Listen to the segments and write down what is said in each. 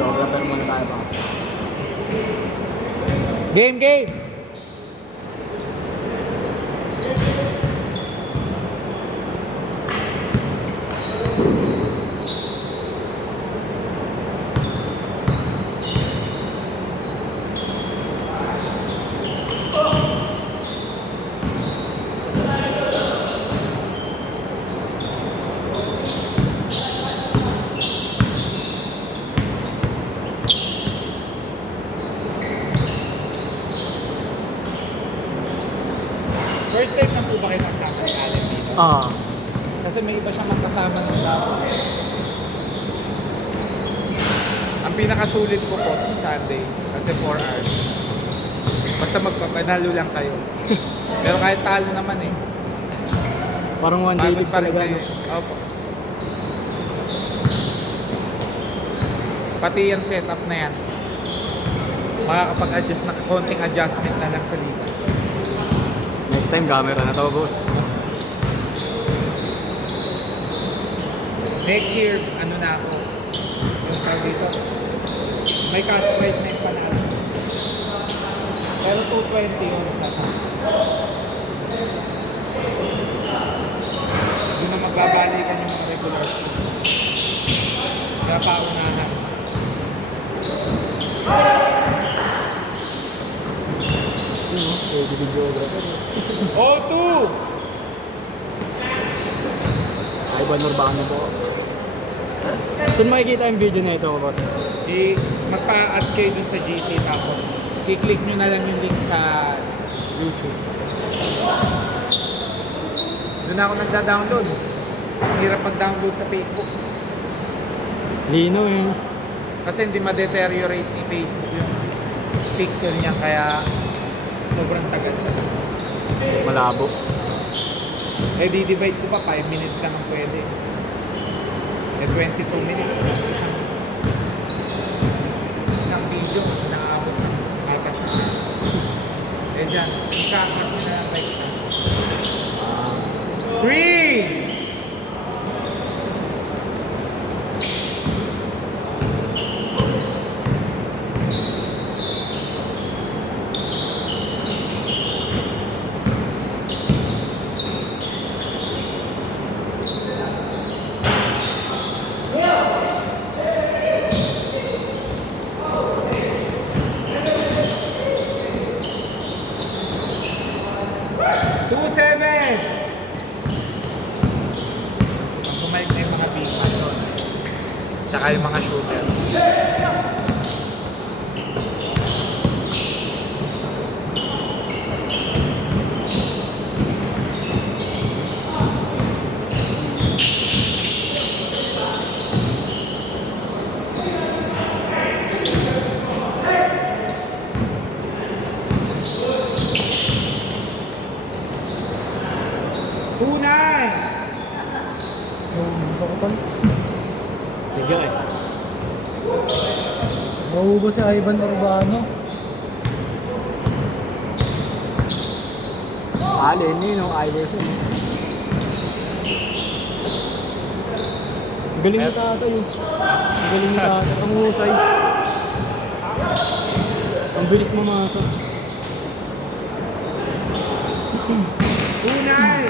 Geographer muna tayo ba? Game, game! First time na po ba kayo kasama ni Allen dito? Kasi may iba siyang magkasama ng dapat. Ang pinakasulit ko po sa Sunday, kasi 4 hours. Basta magpapanalo lang kayo. Pero kahit talo naman eh. Parang one day Pagod pa rin talaga. kayo. No? Opo. Pati yung setup na yan. Makakapag-adjust na konting adjustment na lang sa liga. Next time, camera na to, boss. Next year, ano na ako, yung tawag dito, may cash prize na yung panalo. Pero 220 yun sa Hindi na magbabalikan yung mga regular. Kaya paunahan. Pwede din geographer. O2! Ivan Urbano po. Saan makikita yung video na ito, boss? Magpa-add kayo dun sa GC tapos i-click nyo na lang yung link sa YouTube. Doon ako nagda-download. Ang hirap mag-download sa Facebook. Lino eh. Kasi hindi ma-deteriorate ni Facebook yung pixel niya kaya sobrang tagal na. Malabo. Eh di-divide ko pa 5 minutes lang ang pwede. Eh 22 minutes na isang video naabot ng 4 na. Eh dyan, i-cut mo na lang like na. 3! Bumalik na yung mga big man doon. Tsaka yung mga shooter. Tunay! Tiga eh. Nauubos si Ivan Urbano. Allen yun, no? Iverson. Ang galing ni tatay yun. Ang galing ni tatay. Ang husay. Ang bilis mamasa. Tunay!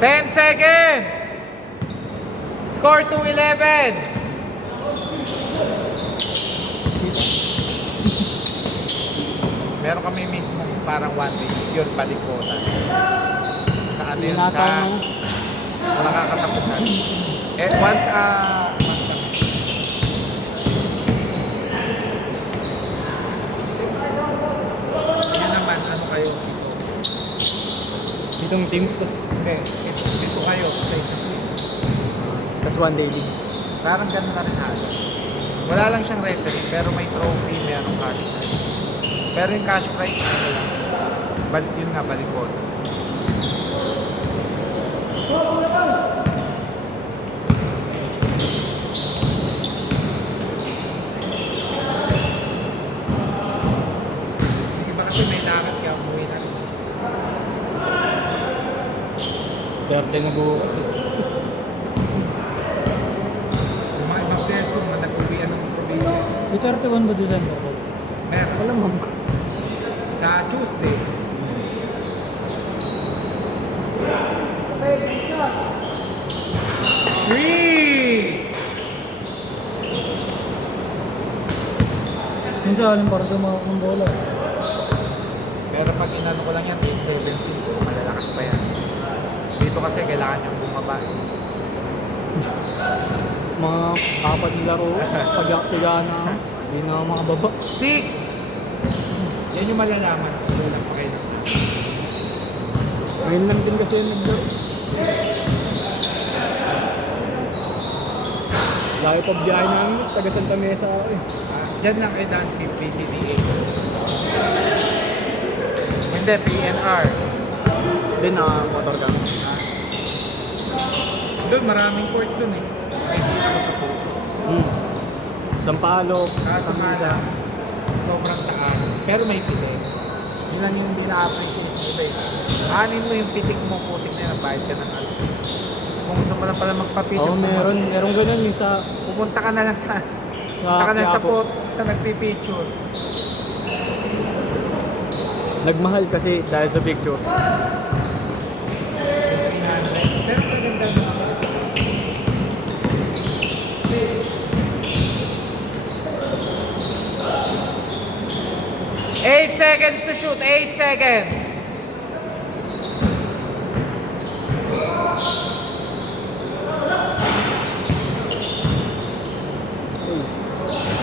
Ten seconds! Score 2-11! Meron kami mismo parang one day yun palikutan. Sa ano yun? Sa nakakatapusan. Eh, once yan naman, ano kayo dito? Itong teams, tas Okay, dito kayo. tas one day league. Parang gano'n na rin halos. Wala lang siyang referee, pero may trophy, merong cash prize. Pero yung cash prize, ano lang. Yun nga, balikot. Swerte mo bukas eh. Yung mga ibang players ko, mga nag-uwian ng probinsya. May 31 ba December? Meron. Alam mo. Sa Tuesday. Three! Minsan alam para tumawak ng bola. Pero pag inano ko lang yan, 8-17, malalakas pa yan. Dito kasi kailangan niyang bumaba. Mga apat na laro, pag-aktiga na, hindi na ako makababa. 6! Yan yung malalaman. Wala lang pa kayo. Ngayon lang din kasi yung naglaro. Layo pa biyahe namin, guys. Taga Santa Mesa ako eh. Diyan lang kay Dan si PCDA. Hindi, PNR. Then motor kami. Doon, maraming court doon eh. Nakikita ko sa post. Sampalo, Kaso nga Samisa. lang, sobrang taas. Pero may pitik. Yun lang yung hindi na-appreciate ko eh. Anin mo yung pitik mo, putik na yun, bayad ka ng ano. Kung gusto mo lang pala magpapitik, Oo, meron ganun yung sa pupunta ka na lang sa punta ka na sa Quiapo. pot, sa nagpipicture. Nagmahal kasi dahil sa picture. Pero maganda mo. 8 seconds to shoot, 8 seconds.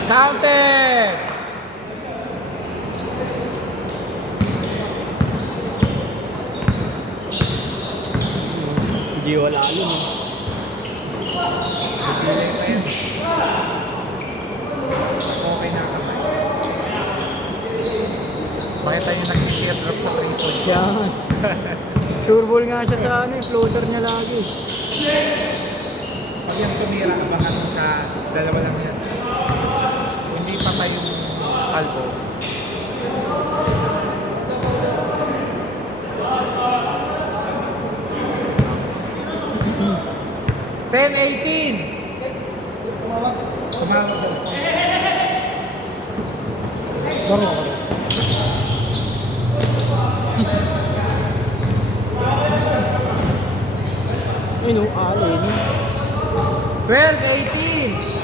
Counted! Hindi wala yun eh. Delay pa yun. Okay na kamay. Bakit tayo nag-teardrop sa 3 points? Siya. Sure ball nga siya sa ano, floater niya lagi. Pag yung tumira, abangan mo sa dalawa lang yan. Hindi pa pa yung albo. Ten, 18! Tumawag daw. Laro ako. Ayun o, alin. 12, 18!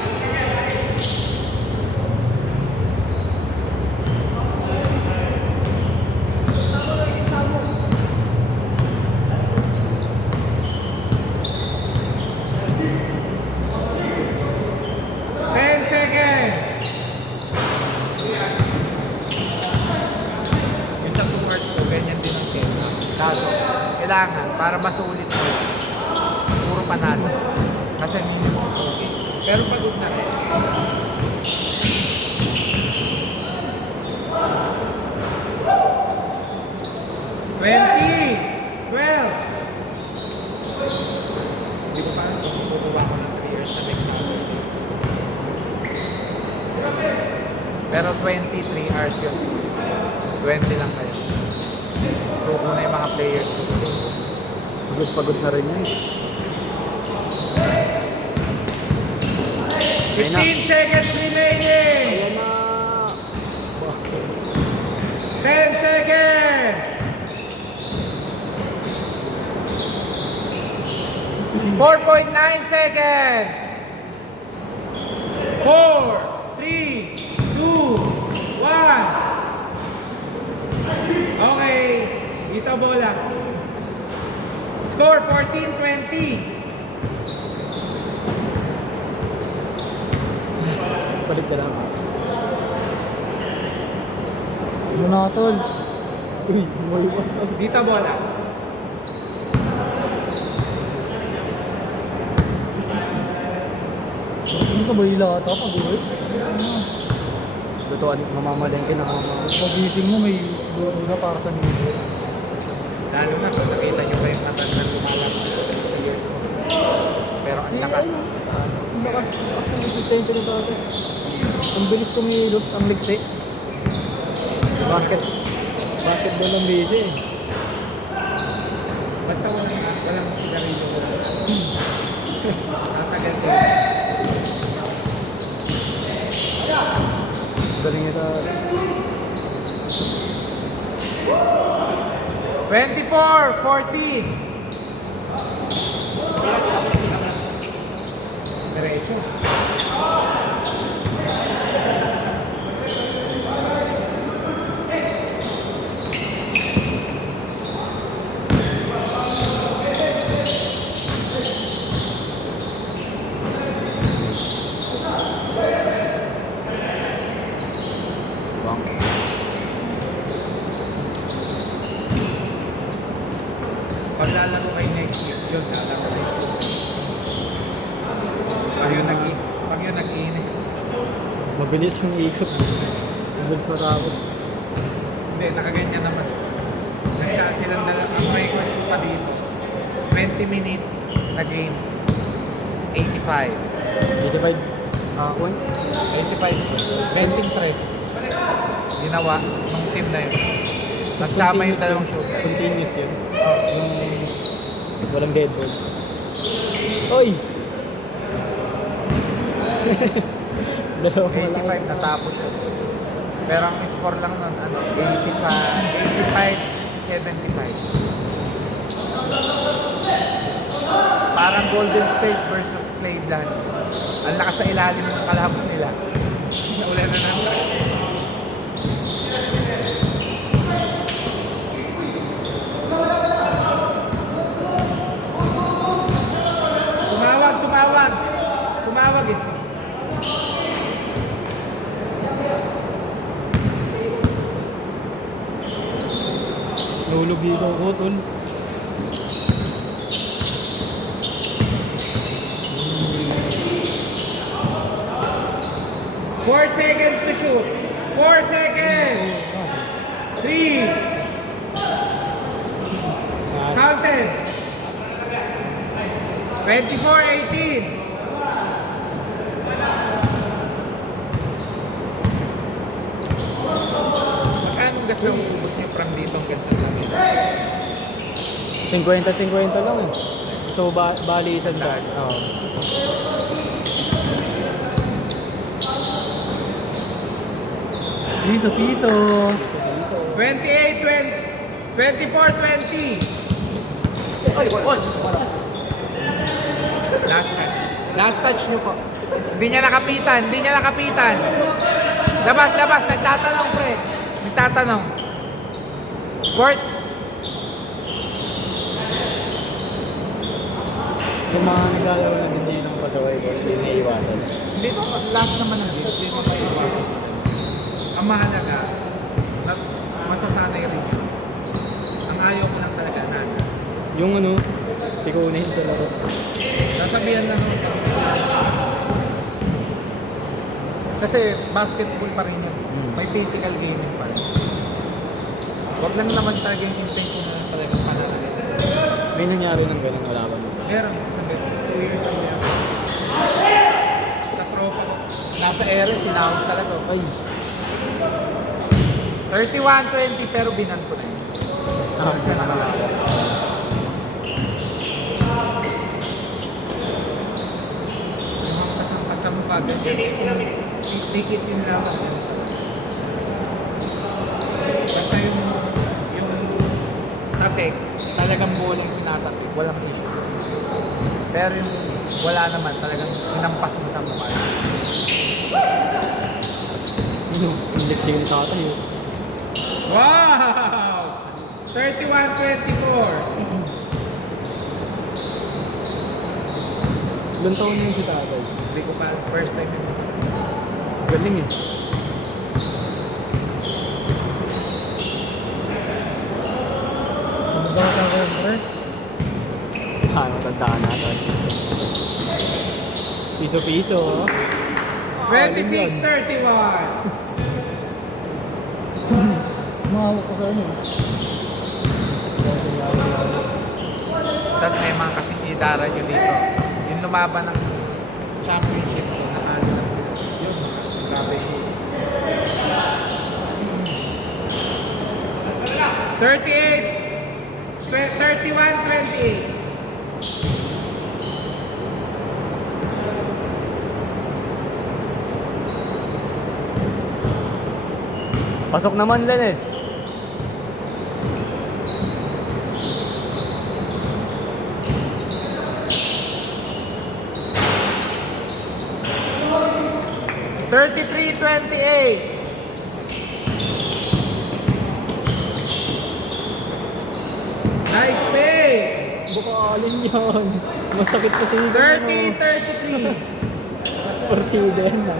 Kaso, kailangan, para masulit mo, puro panalo. Kasi minimum okay. Pero pagod na rin. Hindi ko parang kukuha ko ng 3 years sa next summer. Pero 23 hours yun. 20 lang kayo. So kung na yung mga players ko. Pagod na rin yan. 15 seconds remaining! Ayan na. 10 seconds! 4.9 seconds! 4, 3, 2, 1. Okay, dito bola. Score 14-20. Balik na lang. Ano na tol? Uy, may wala. Dito bola. Ano ka ba hila ata? Pag-uwi? Lutuan, mamamalengke na kama. Pag-gising mo may luro na para sa nito. Lalo na kung nakita nyo pa yung naman na lumalabas sa years ko. Pero ang Si lakas. Ang lakas ng resistensya ng dati. Ang bilis kumilos, ang ligsi. Basketball ang busy eh. Basta walang sigarilyo. Tatagal din. Galing ito. 24-14. Diretso. Bang. Pag lalaro kayo next year, yun, lalaro kayo. Pag yun nag-init. Mabilis yung ikot. Mabilis matapos. Hindi, nakaganyan naman. Nagsaan silang ang record ko pa dito. 20 minutes na game. 85. 85 points. 85. 23. Ginawa ng team na yun. Nagsama yung dalawang shooter. Continuous yun. Oh. Yung walang dead ball. Oy! Dalawang wala. 85 natapos yun. Pero ang score lang nun, 85-75. Parang Golden State versus Cleveland. Ang lakas sa ilalim ng kalabot nila. Naulan na naman. Tumawag ito. Nulugi ko ko, tol. 4 seconds to shoot. 4 seconds. 3. Counted. 24-18. Magkano gas na uubos niyo from dito hanggang sa namin? 50-50 lang eh. So, bali isang daan. Oo. Piso, piso. Piso. 24-20. Last touch. Last touch nyo po. Hindi niya nakapitan. Labas. Nagtatanong, pre. Nagtatanong. Court. Yung mga naglalaro na hindi ng pasaway ko, hindi naiiwasan. Hindi mo, last naman ang game. Hindi mo maiiwasan. Ang mahalaga, masasanay rin yun. Ang ayaw ko lang talaga na. Yung ano, pikunin sa laro. Nasabihan na naman kami. Kasi basketball pa rin yun. May physical gaming pa rin. Huwag lang naman talaga yung intention na talagang pananalit. May nangyari ng ganun, wala ba? Meron, isang beses. 2 years ago yan. Sa tropa ko. Nasa ere, sinawag talaga. Ay, 31-20 pero binan ko na yun. Siya nakalaban. Kasama pa, ganyan. Tikit yun lang. Basta yung tapik, talagang bulang tinatakip, walang issue. Pero yung wala naman, talagang inampas mo sa mukha. hindi siya yung tatay. Wow! 31-24. Ilan taon na yun si tatay? Hindi ko pa, first time yun. Galing eh. Bata ko yung pre. Tandaan natin. Piso-piso. 26-31. Mahawak ko sa ano. Tapos may mga kasing idara nyo dito. Yung lumaban ng championship, nakano lang sila. Yun, grabe. 31-28. Pasok naman Len eh. $33.28. Nice pay. Bukalin yun. Masakit kasi yung 30-33. partida yan na.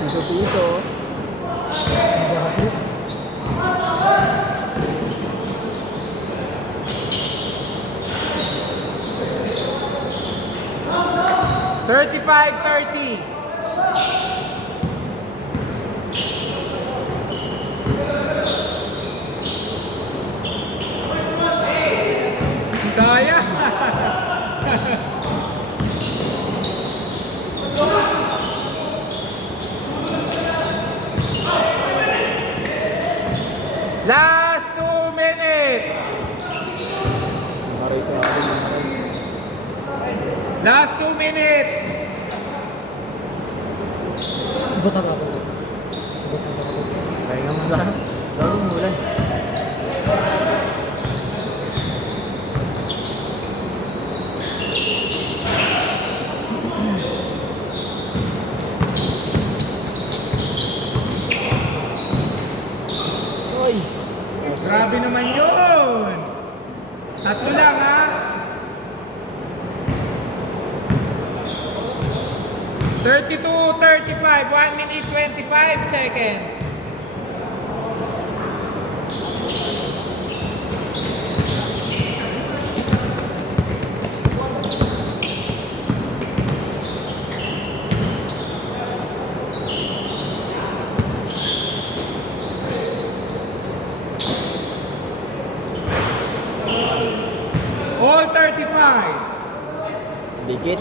Piso-piso. $35.30. Sayang. Last 2 minutes. Maray sa akin. Last 2 minutes. Sagot na ako. Kaya nga mo lang. Gawin mo ulan. Oy! Grabe naman yun. Tatlo lang ha. $32.35, 1 minute 25 seconds. All 35. Dikit.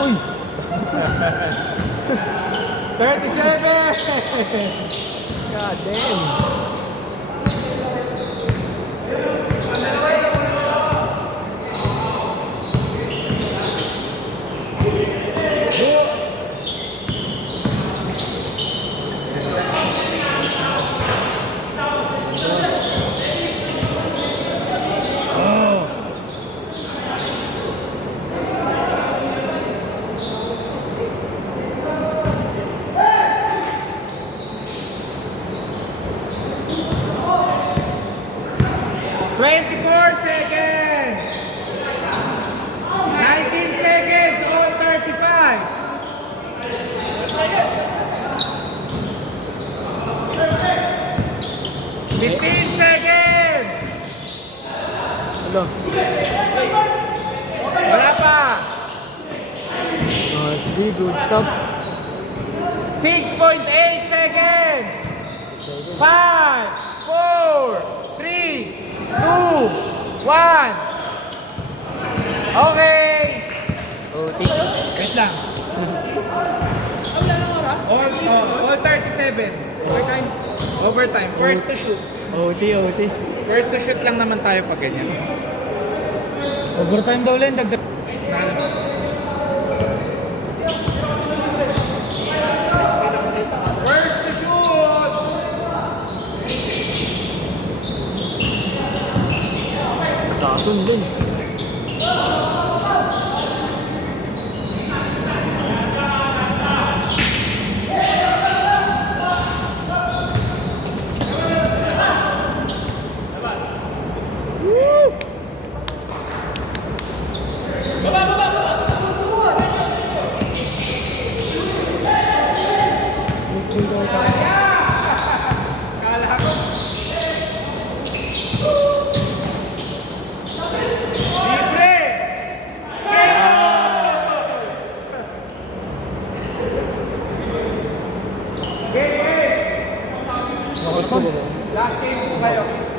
Uy! 37. God damn! $24 seconds. 19 seconds, all 35. 15 seconds. Ano? Wala pa. SD, good stuff. 6.8 seconds. 5, 4, 3, 2, 1. Okay. Oh, thank you. Wait lang. All 37. Overtime. Overtime. First to shoot. OT, OT. First to shoot lang naman tayo pag ganyan. Overtime daw Len, dagdag. First to shoot. Kasun din. Kala ko. Libre. Game. Nakos ko ba? Last game po kayo.